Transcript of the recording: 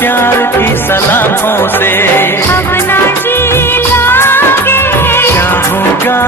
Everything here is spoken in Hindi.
प्यार की सलाखों से अब ना जी लागे, क्या होगा